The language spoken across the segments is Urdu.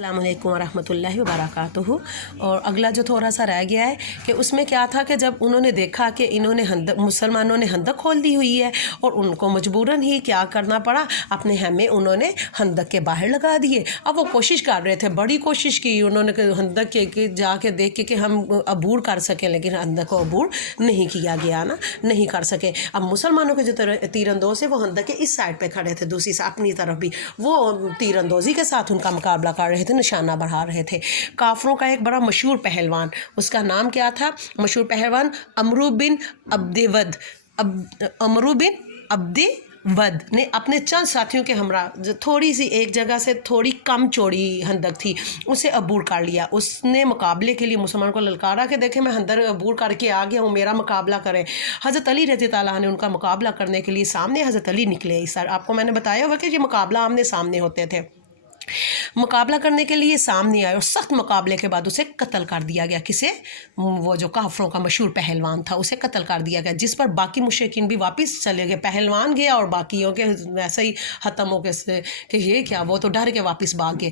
السلام علیکم ورحمۃ اللہ وبرکاتہ۔ اور اگلا جو تھوڑا سا رہ گیا ہے کہ اس میں کیا تھا کہ جب انہوں نے دیکھا کہ انہوں نے مسلمانوں نے خندق کھول دی ہوئی ہے اور ان کو مجبوراً ہی کیا کرنا پڑا، اپنے خیمے انہوں نے خندق کے باہر لگا دیے۔ اب وہ کوشش کر رہے تھے، بڑی کوشش کی انہوں نے کہ خندق کے جا کے دیکھ کے کہ ہم عبور کر سکیں، لیکن خندق کو عبور نہیں کیا گیا نا، نہیں کر سکے۔ اب مسلمانوں کے جو تیر اندوز ہے وہ خندق کے اس سائڈ پہ کھڑے تھے، دوسری اپنی طرف بھی وہ تیر اندوزی کے ساتھ ان کا مقابلہ کر رہے تھے، نشانہ بڑھا رہے تھے۔ کافروں کا ایک بڑا مشہور پہلوان، اس کا نام کیا تھا؟ مشہور پہلوان عمرو بن عبد ود نے اپنے چند ساتھیوں کے ہمراہ جو تھوڑی سی ایک جگہ سے تھوڑی کم چوڑی خندق تھی اسے عبور کر لیا۔ اس نے مقابلے کے لیے مسلمان کو للکارا کہ دیکھیں میں خندق عبور کر کے آ گیا ہوں، میرا مقابلہ کریں۔ حضرت علی رضی اللہ عنہ نے ان کا مقابلہ کرنے کے لیے سامنے حضرت علی نکلے۔ اس آپ کو میں نے بتایا ہوا کہ یہ مقابلہ آمنے سامنے ہوتے تھے۔ مقابلہ کرنے کے لیے سامنے آئے اور سخت مقابلے کے بعد اسے قتل کر دیا گیا۔ کسے؟ وہ جو کافروں کا مشہور پہلوان تھا اسے قتل کر دیا گیا، جس پر باقی مشرکین بھی واپس چلے گئے۔ پہلوان گیا اور باقیوں کے ویسے ہی ختم ہو گئے کہ یہ کیا، وہ تو ڈر کے واپس بھاگ گئے۔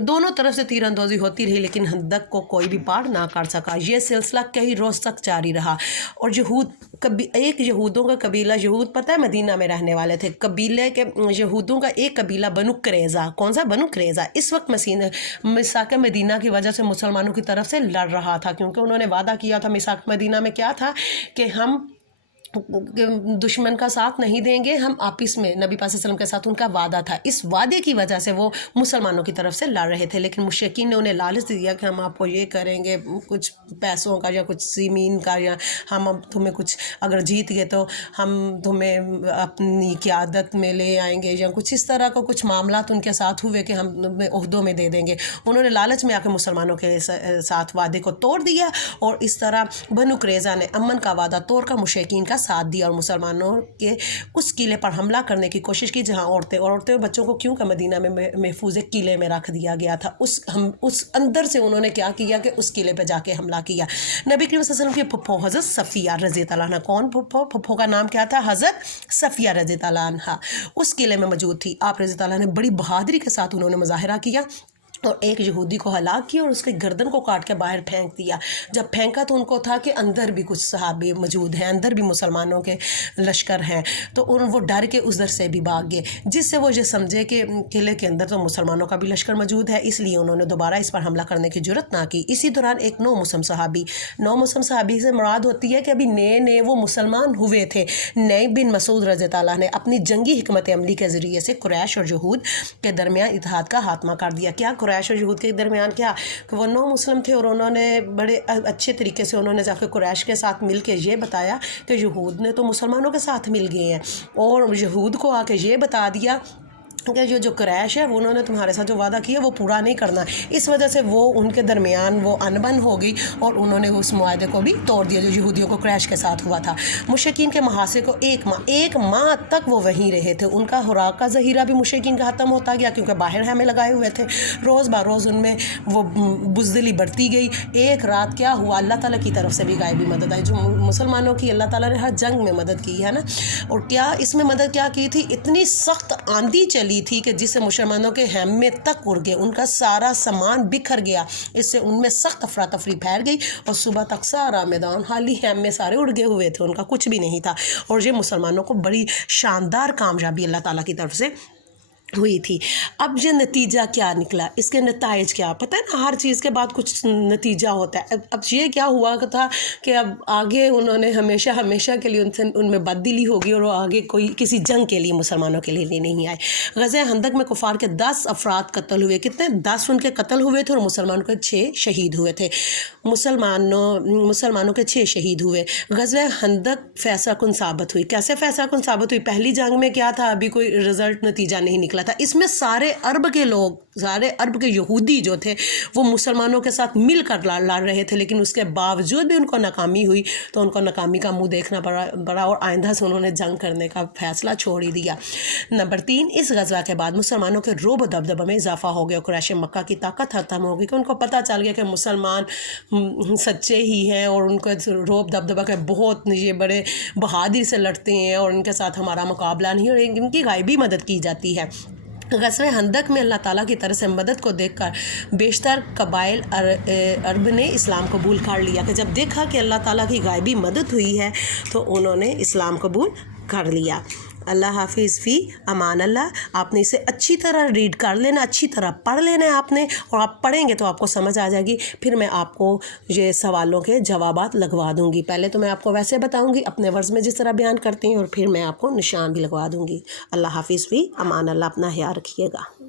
دونوں طرف سے تیر اندازی ہوتی رہی لیکن خندق کو کوئی بھی پار نہ کر سکا۔ یہ سلسلہ کئی روز تک جاری رہا اور یہودوں کا قبیلہ، یہود پتہ ہے مدینہ میں رہنے والے تھے، قبیلے کے یہودوں کا ایک قبیلہ بنو قریظہ، کون سا؟ بنو قریظہ، اس وقت میثاق مدینہ کی وجہ سے مسلمانوں کی طرف سے لڑ رہا تھا، کیونکہ انہوں نے وعدہ کیا تھا میثاق مدینہ میں کیا تھا کہ ہم دشمن کا ساتھ نہیں دیں گے، ہم آپس میں نبی پاک صلی اللہ علیہ وسلم کے ساتھ ان کا وعدہ تھا۔ اس وعدے کی وجہ سے وہ مسلمانوں کی طرف سے لڑ رہے تھے، لیکن مشرکین نے انہیں لالچ دیا کہ ہم آپ کو یہ کریں گے، کچھ پیسوں کا یا کچھ زمین کا، یا ہم اب تمہیں کچھ اگر جیت گئے تو ہم تمہیں اپنی قیادت میں لے آئیں گے، یا کچھ اس طرح کا کچھ معاملات ان کے ساتھ ہوئے کہ ہم تمہیں عہدوں میں دے دیں گے۔ انہوں نے لالچ میں آ کے مسلمانوں کے ساتھ وعدے کو توڑ دیا اور اس طرح بنو قریظہ نے امن کا وعدہ توڑ کر مشرکین کا ساتھ دیا اور مسلمانوں کے اس قلعے پر حملہ کرنے کی کوشش کی جہاں عورتیں اور بچوں کو کیونکہ مدینہ میں محفوظ قلعے میں رکھ دیا گیا تھا، اس اندر سے انہوں نے کیا کیا کہ اس قلعے پہ جا کے حملہ کیا۔ نبی کریم صلی اللہ علیہ وسلم کی پھپھو حضرت صفیہ رضی اللہ عنہ، کون پھپھو کا نام کیا تھا؟ حضرت صفیہ رضی اللہ عنہ اس قلعے میں موجود تھی۔ آپ رضی اللہ عنہ نے بڑی بہادری کے ساتھ انہوں نے مظاہرہ کیا اور ایک یہودی کو ہلاک کیا اور اس کے گردن کو کاٹ کے باہر پھینک دیا۔ جب پھینکا تو ان کو تھا کہ اندر بھی کچھ صحابی موجود ہیں، اندر بھی مسلمانوں کے لشکر ہیں، تو وہ ڈر کے ادھر سے بھی بھاگ گئے، جس سے وہ یہ سمجھے کہ قلعے کے اندر تو مسلمانوں کا بھی لشکر موجود ہے، اس لیے انہوں نے دوبارہ اس پر حملہ کرنے کی جرت نہ کی۔ اسی دوران ایک نو مسلم صحابی سے مراد ہوتی ہے کہ ابھی نئے وہ مسلمان ہوئے تھے، نئے بن مسعود رضی اللہ عنہ نے اپنی جنگی حکمت عملی کے ذریعے سے قریش اور یہود کے درمیان اتحاد کا خاتمہ کر دیا۔ کیا قریش اور یہود کے درمیان کیا کہ وہ نو مسلم تھے اور انہوں نے بڑے اچھے طریقے سے انہوں نے جا کے قریش کے ساتھ مل کے یہ بتایا کہ یہود نے تو مسلمانوں کے ساتھ مل گئے ہیں، اور یہود کو آ کے یہ بتا دیا کہ جو قریش ہے انہوں نے تمہارے ساتھ جو وعدہ کیا وہ پورا نہیں کرنا۔ اس وجہ سے وہ ان کے درمیان وہ انبن ہو گئی اور انہوں نے اس معاہدے کو بھی توڑ دیا جو یہودیوں کو قریش کے ساتھ ہوا تھا۔ مشرکین کے محاصرے کو ایک ماہ تک وہ وہیں رہے تھے، ان کا خوراک کا ذخیرہ بھی مشرکین کا ختم ہوتا گیا کیونکہ باہر ہمیں لگائے ہوئے تھے۔ روز بروز ان میں وہ بزدلی بڑھتی گئی۔ ایک رات کیا ہوا، اللہ تعالیٰ کی طرف سے بھی غائبی مدد آئی، جو مسلمانوں کی اللہ تعالیٰ نے ہر جنگ میں مدد کی ہے نا، اور کیا اس میں مدد کیا کی تھی؟ اتنی سخت آندھی چلی تھی کہ جس سے مسلمانوں کے خیمے تک اڑ گئے، ان کا سارا سامان بکھر گیا، اس سے ان میں سخت افراتفری پھیل گئی اور صبح تک سارا میدان خالی، خیمے سارے اڑ گئے ہوئے تھے، ان کا کچھ بھی نہیں تھا، اور یہ مسلمانوں کو بڑی شاندار کامیابی اللہ تعالیٰ کی طرف سے ہوئی تھی۔ اب یہ نتیجہ کیا نکلا، اس کے نتائج کیا؟ پتہ ہے نا ہر چیز کے بعد کچھ نتیجہ ہوتا ہے۔ اب یہ کیا ہوا تھا کہ اب آگے انہوں نے ہمیشہ کے لیے ان میں بددلی ہوگی اور وہ آگے کوئی کسی جنگ کے لیے مسلمانوں کے لیے نہیں آئے۔ غزوہ خندق میں کفار کے 10 افراد قتل ہوئے، کتنے؟ 10 ان کے قتل ہوئے تھے اور مسلمانوں کے 6 شہید ہوئے تھے۔ مسلمانوں کے 6 شہید ہوئے۔ غزوہ خندق فیصلہ کن ثابت ہوئی۔ کیسے فیصلہ کن ثابت ہوئی؟ پہلی جنگ میں کیا تھا، ابھی کوئی رزلٹ نتیجہ نہیں نکلا تھا، اس میں سارے عرب کے یہودی جو تھے وہ مسلمانوں کے ساتھ مل کر لڑ رہے تھے، لیکن اس کے باوجود بھی ان کو ناکامی ہوئی تو ان کو ناکامی کا منہ دیکھنا پڑا اور آئندہ سے انہوں نے جنگ کرنے کا فیصلہ چھوڑ ہی دیا۔ نمبر 3، اس غزوہ کے بعد مسلمانوں کے رعب و دبدبہ میں اضافہ ہو گیا، قریش مکہ کی طاقت ختم ہو گئی کہ ان کو پتہ چل گیا کہ مسلمان سچے ہی ہیں اور ان کو رعب دبدبہ کے بہت یہ بڑے بہادری سے لڑتے ہیں اور ان کے ساتھ ہمارا مقابلہ نہیں، اور ان کی غائبی مدد کی جاتی ہے۔ غزوہ خندق میں اللہ تعالیٰ کی طرف سے مدد کو دیکھ کر بیشتر قبائل عرب نے اسلام قبول کر لیا، کہ جب دیکھا کہ اللہ تعالیٰ کی غائبی مدد ہوئی ہے تو انہوں نے اسلام قبول کر لیا۔ اللہ حافظ، فی امان اللہ۔ آپ نے اسے اچھی طرح ریڈ کر لینا، اچھی طرح پڑھ لینا ہے آپ نے، اور آپ پڑھیں گے تو آپ کو سمجھ آ جائے گی۔ پھر میں آپ کو یہ سوالوں کے جوابات لگوا دوں گی۔ پہلے تو میں آپ کو ویسے بتاؤں گی اپنے ورز میں جس طرح بیان کرتی ہیں، اور پھر میں آپ کو نشان بھی لگوا دوں گی۔ اللہ حافظ، فی امان اللہ۔ اپنا خیال رکھیے گا۔